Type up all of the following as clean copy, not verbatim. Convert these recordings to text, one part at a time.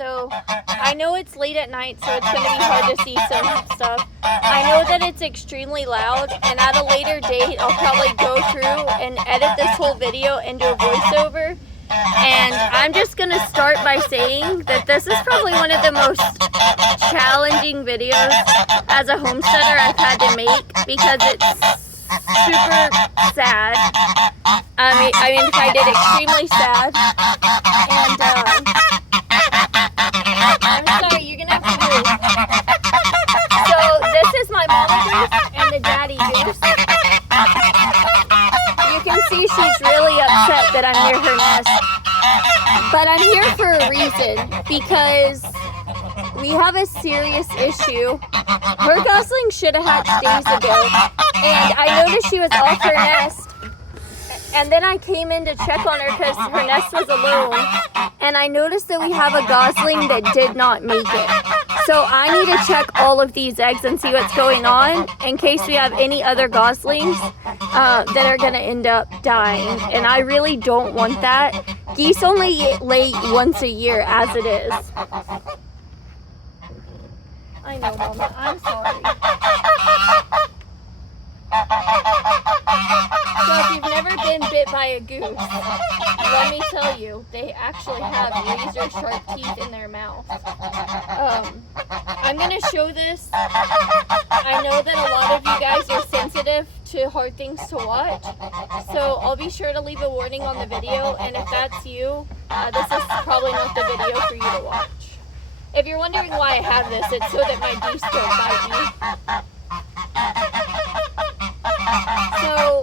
So I know it's late at night, so it's going to be hard to see some stuff. I know that it's extremely loud, and at a later date, I'll probably go through and edit this whole video and do a voiceover. And I'm just going to start by saying that this is probably one of the most challenging videos as a homesteader I've had to make, because it's super sad. I find it extremely sad. And I'm sorry, you're going to have to move. So this is my mama goose and the daddy goose. You can see she's really upset that I'm near her nest. But I'm here for a reason, because we have a serious issue. Her gosling should have hatched days ago, and I noticed she was off her nest. And then I came in to check on her because her nest was alone, and I noticed that we have a gosling that did not make it. So I need to check all of these eggs and see what's going on in case we have any other goslings that are going to end up dying. And I really don't want that. Geese only lay once a year as it is. I know, Mama. I'm sorry. So if you've never been bit by a goose, let me tell you, they actually have razor sharp teeth in their mouth. I'm going to show this. I know that a lot of you guys are sensitive to hard things to watch, so I'll be sure to leave a warning on the video, and if that's you, this is probably not the video for you to watch. If you're wondering why I have this, it's so that my geese don't bite me. So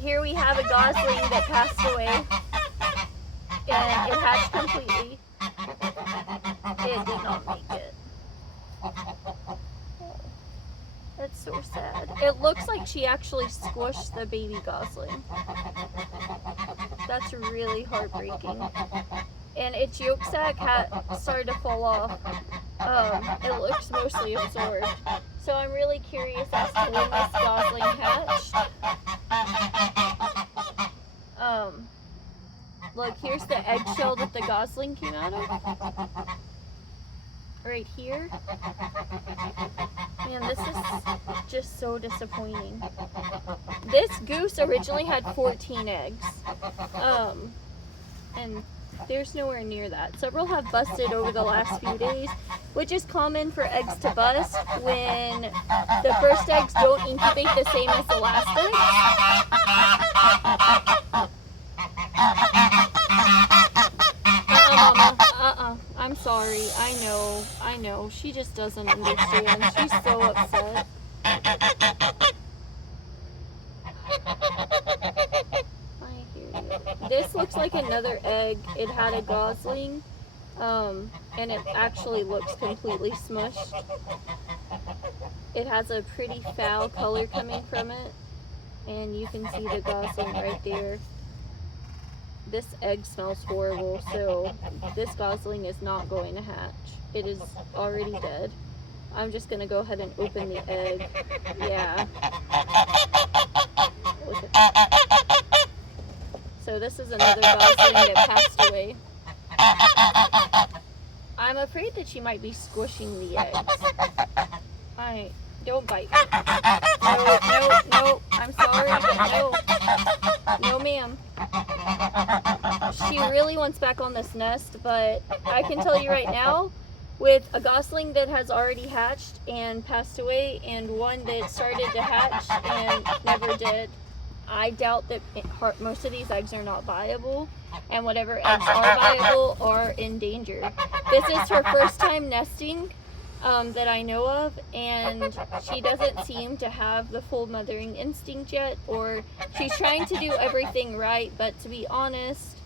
here we have a gosling that passed away, and it hatched completely. It did not make it. That's so sad. It looks like she actually squished the baby gosling. That's really heartbreaking. And its yolk sac started to fall off. It looks mostly absorbed. So I'm really curious as to when this gosling hatched. Look, here's the eggshell that the gosling came out of. Right here. Man, this is just so disappointing. This goose originally had 14 eggs. And there's nowhere near that. Several have busted over the last few days, which is common for eggs to bust when the first eggs don't incubate the same as the last eggs. Mama. I'm sorry. I know. She just doesn't understand. She's so upset. This looks like another egg. It had a gosling, and it actually looks completely smushed. It has a pretty foul color coming from it, and you can see the gosling right there. This egg smells horrible, so this gosling is not going to hatch. It is already dead. I'm just going to go ahead and open the egg. Yeah. Look at that. So this is another gosling that passed away. I'm afraid that she might be squishing the eggs. Don't bite me. No, I'm sorry, but no. No, ma'am. She really wants back on this nest, but I can tell you right now, with a gosling that has already hatched and passed away, and one that started to hatch and never did, I doubt that most of these eggs are not viable, and whatever eggs are viable are in danger. This is her first time nesting that I know of, and she doesn't seem to have the full mothering instinct yet, or she's trying to do everything right, but to be honest,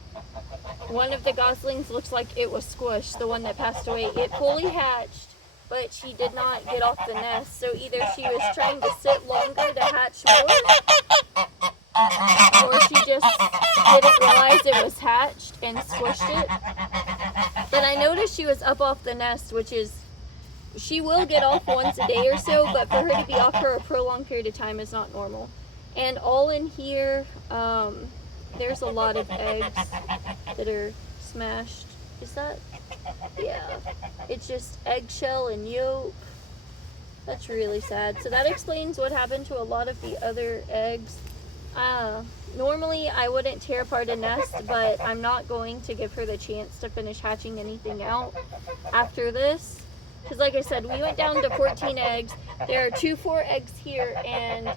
one of the goslings looks like it was squished, the one that passed away. It fully hatched, but she did not get off the nest, so either she was trying to sit longer to hatch more, or she just didn't realize it was hatched and squished it. But I noticed she was up off the nest, which is, she will get off once a day or so, but for her to be off for a prolonged period of time is not normal. And all in here, there's a lot of eggs that are smashed. Is that? Yeah. Yeah, it's just eggshell and yolk. That's really sad. So that explains what happened to a lot of the other eggs. Normally I wouldn't tear apart a nest, but I'm not going to give her the chance to finish hatching anything out after this. Because like I said, we went down to 14 eggs. There are 2 4 eggs here, and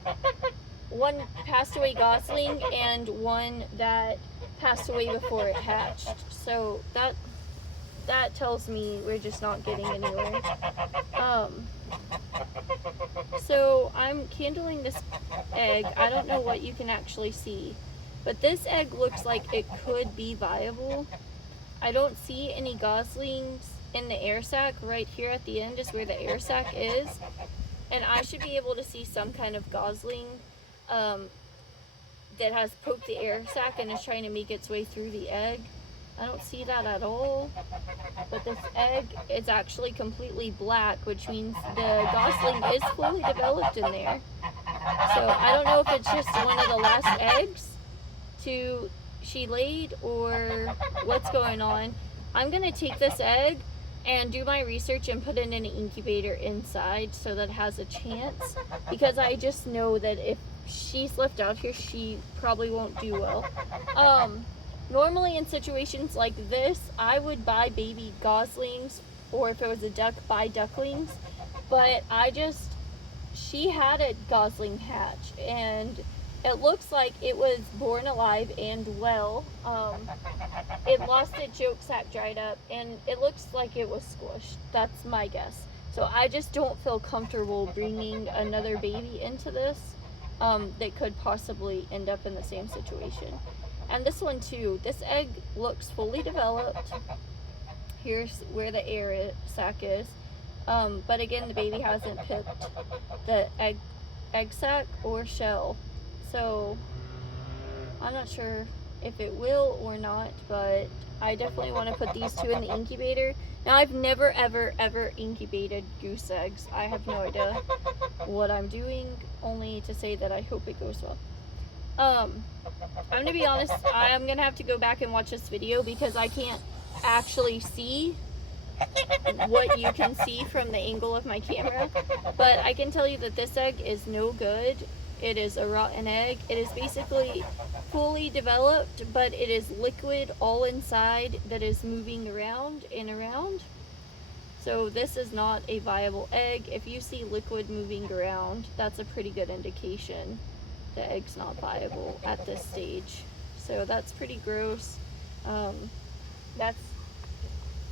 one passed away gosling and one that passed away before it hatched. So that tells me we're just not getting anywhere. So I'm candling this egg. I don't know what you can actually see, but this egg looks like it could be viable. I don't see any goslings in the air sac. Right here at the end is where the air sac is, and I should be able to see some kind of gosling that has poked the air sac and is trying to make its way through the egg. I don't see that at all. But this egg is actually completely black, which means the gosling is fully developed in there. So I don't know if it's just one of the last eggs she laid or what's going on. I'm going to take this egg and do my research and put it in an incubator inside so that it has a chance, because I just know that if she's left out here, she probably won't do well. Normally in situations like this, I would buy baby goslings, or if it was a duck, buy ducklings. But she had a gosling hatch, and it looks like it was born alive and well. It lost its yolk sac, dried up, and it looks like it was squished. That's my guess. So I just don't feel comfortable bringing another baby into this that could possibly end up in the same situation. And this one too, this egg looks fully developed. Here's where the air sac is. But again, the baby hasn't picked the egg sac or shell. So I'm not sure if it will or not, but I definitely want to put these 2 in the incubator. Now, I've never, ever, ever incubated goose eggs. I have no idea what I'm doing, only to say that I hope it goes well. I'm gonna be honest, I'm gonna have to go back and watch this video because I can't actually see what you can see from the angle of my camera, but I can tell you that this egg is no good. It is a rotten egg. It is basically fully developed, but it is liquid all inside that is moving around and around. So this is not a viable egg. If you see liquid moving around, that's a pretty good indication the egg's not viable at this stage. So that's pretty gross. That's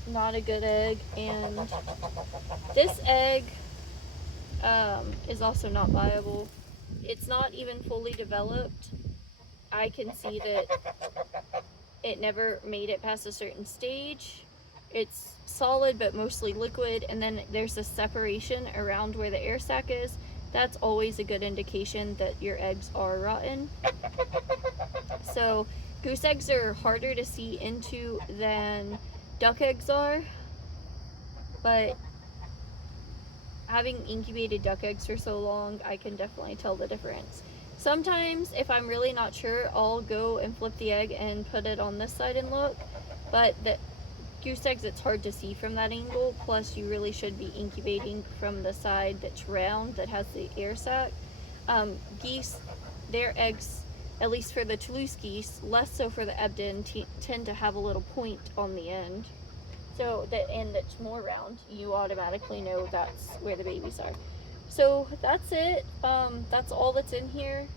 not a good egg, and this egg is also not viable. It's not even fully developed. I can see that it never made it past a certain stage. It's solid but mostly liquid, and then there's a separation around where the air sac is. That's always a good indication that your eggs are rotten. So goose eggs are harder to see into than duck eggs are, but having incubated duck eggs for so long, I can definitely tell the difference. Sometimes if I'm really not sure, I'll go and flip the egg and put it on this side and look, but the goose eggs, it's hard to see from that angle. Plus you really should be incubating from the side that's round, that has the air sac. Geese, their eggs, at least for the Toulouse geese, less so for the Ebden, tend to have a little point on the end. So the end that's more round, you automatically know that's where the babies are. So that's it. That's all that's in here.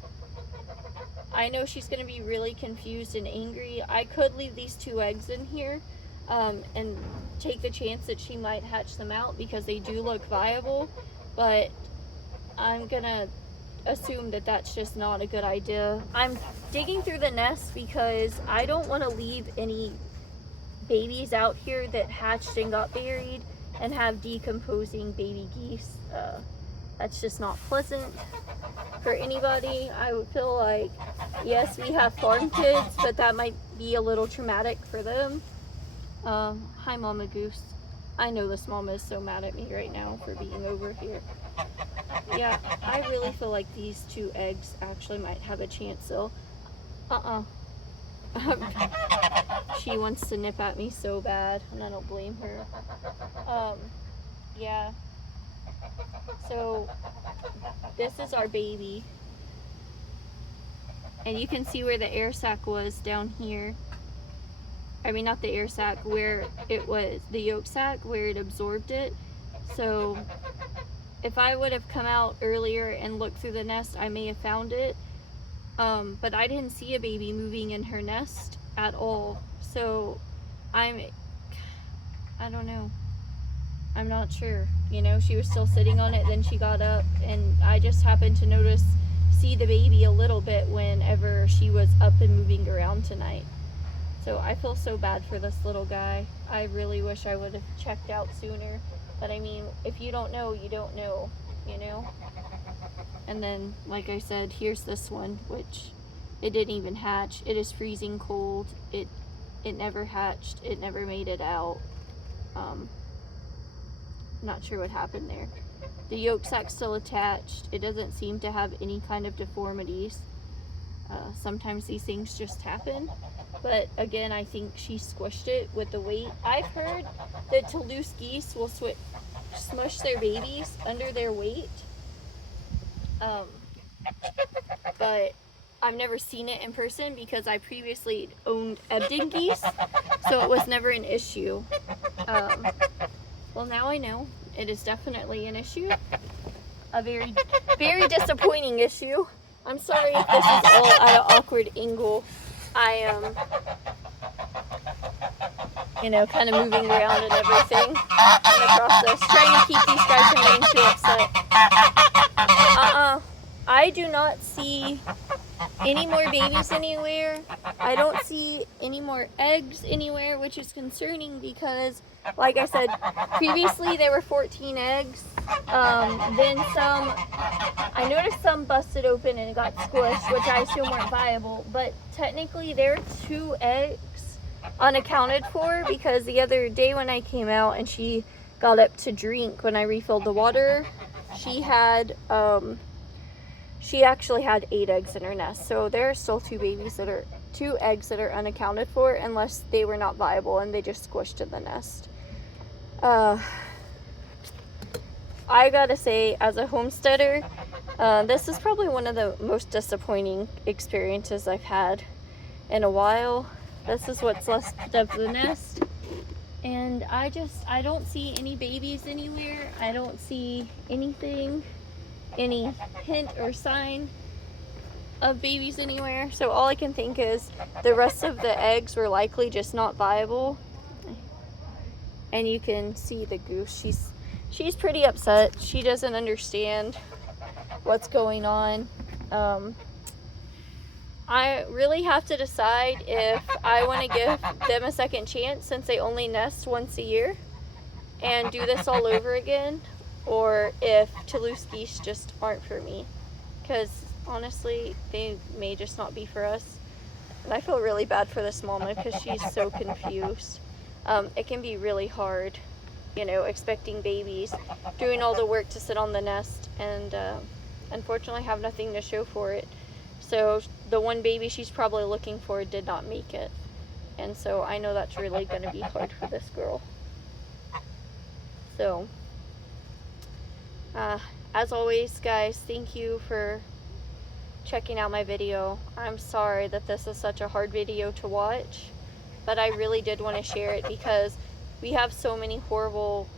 I know she's going to be really confused and angry. I could leave these 2 eggs in here and take the chance that she might hatch them out because they do look viable, but I'm gonna assume that that's just not a good idea. I'm digging through the nest because I don't want to leave any babies out here that hatched and got buried and have decomposing baby geese. That's just not pleasant for anybody. I would feel like, yes, we have farm kids, but that might be a little traumatic for them. Hi Mama Goose. I know this mama is so mad at me right now for being over here. Yeah, I really feel like these 2 eggs actually might have a chance, so she wants to nip at me so bad, and I don't blame her. Yeah. So this is our baby. And you can see where the air sac was down here. I mean, not the air sac, where it was, the yolk sac, where it absorbed it. So if I would have come out earlier and looked through the nest, I may have found it. But I didn't see a baby moving in her nest at all. So I don't know. I'm not sure. You know, she was still sitting on it, then she got up, and I just happened to see the baby a little bit whenever she was up and moving around tonight. So I feel so bad for this little guy. I really wish I would have checked out sooner. But I mean, if you don't know, you don't know, you know? And then, like I said, here's this one, which it didn't even hatch. It is freezing cold. It never hatched. It never made it out. Not sure what happened there. The yolk sac's still attached. It doesn't seem to have any kind of deformities. Sometimes these things just happen. But again, I think she squished it with the weight. I've heard that Toulouse geese will smush their babies under their weight. But I've never seen it in person because I previously owned Ebden geese, so it was never an issue. Well, now I know. It is definitely an issue. A very, very disappointing issue. I'm sorry if this is all at an awkward angle. I am, you know, kind of moving around and everything in the process, trying to keep these guys from getting too upset. I do not see any more babies anywhere. I don't see any more eggs anywhere, which is concerning because, like I said, previously there were 14 eggs. Then I noticed some busted open and it got squished, which I assume weren't viable. But technically there are 2 eggs unaccounted for because the other day when I came out and she got up to drink when I refilled the water, she actually had 8 eggs in her nest. So there are still 2 eggs that are unaccounted for unless they were not viable and they just squished in the nest. I gotta say, as a homesteader, this is probably one of the most disappointing experiences I've had in a while. This is what's left of the nest. And I don't see any babies anywhere. I don't see anything, any hint or sign of babies anywhere. So all I can think is the rest of the eggs were likely just not viable. And you can see the goose. She's pretty upset. She doesn't understand what's going on. I really have to decide if I want to give them a second chance since they only nest once a year and do this all over again, or if Toulouse geese just aren't for me, because honestly they may just not be for us. And I feel really bad for this mama because she's so confused. It can be really hard, you know, expecting babies, doing all the work to sit on the nest, and unfortunately have nothing to show for it. So the one baby she's probably looking for did not make it. And so I know that's really going to be hard for this girl. So, as always, guys, thank you for checking out my video. I'm sorry that this is such a hard video to watch, but I really did want to share it because we have so many horrible,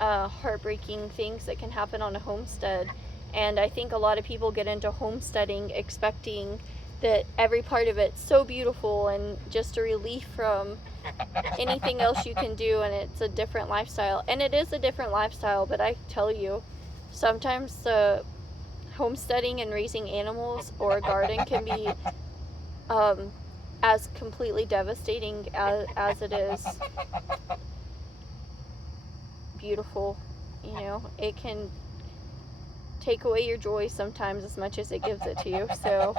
heartbreaking things that can happen on a homestead. And I think a lot of people get into homesteading expecting that every part of it's so beautiful and just a relief from anything else you can do, and it's a different lifestyle. And it is a different lifestyle, but I tell you, sometimes homesteading and raising animals or a garden can be as completely devastating as it is beautiful. You know, it can take away your joy sometimes as much as it gives it to you. So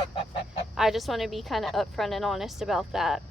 I just want to be kind of upfront and honest about that.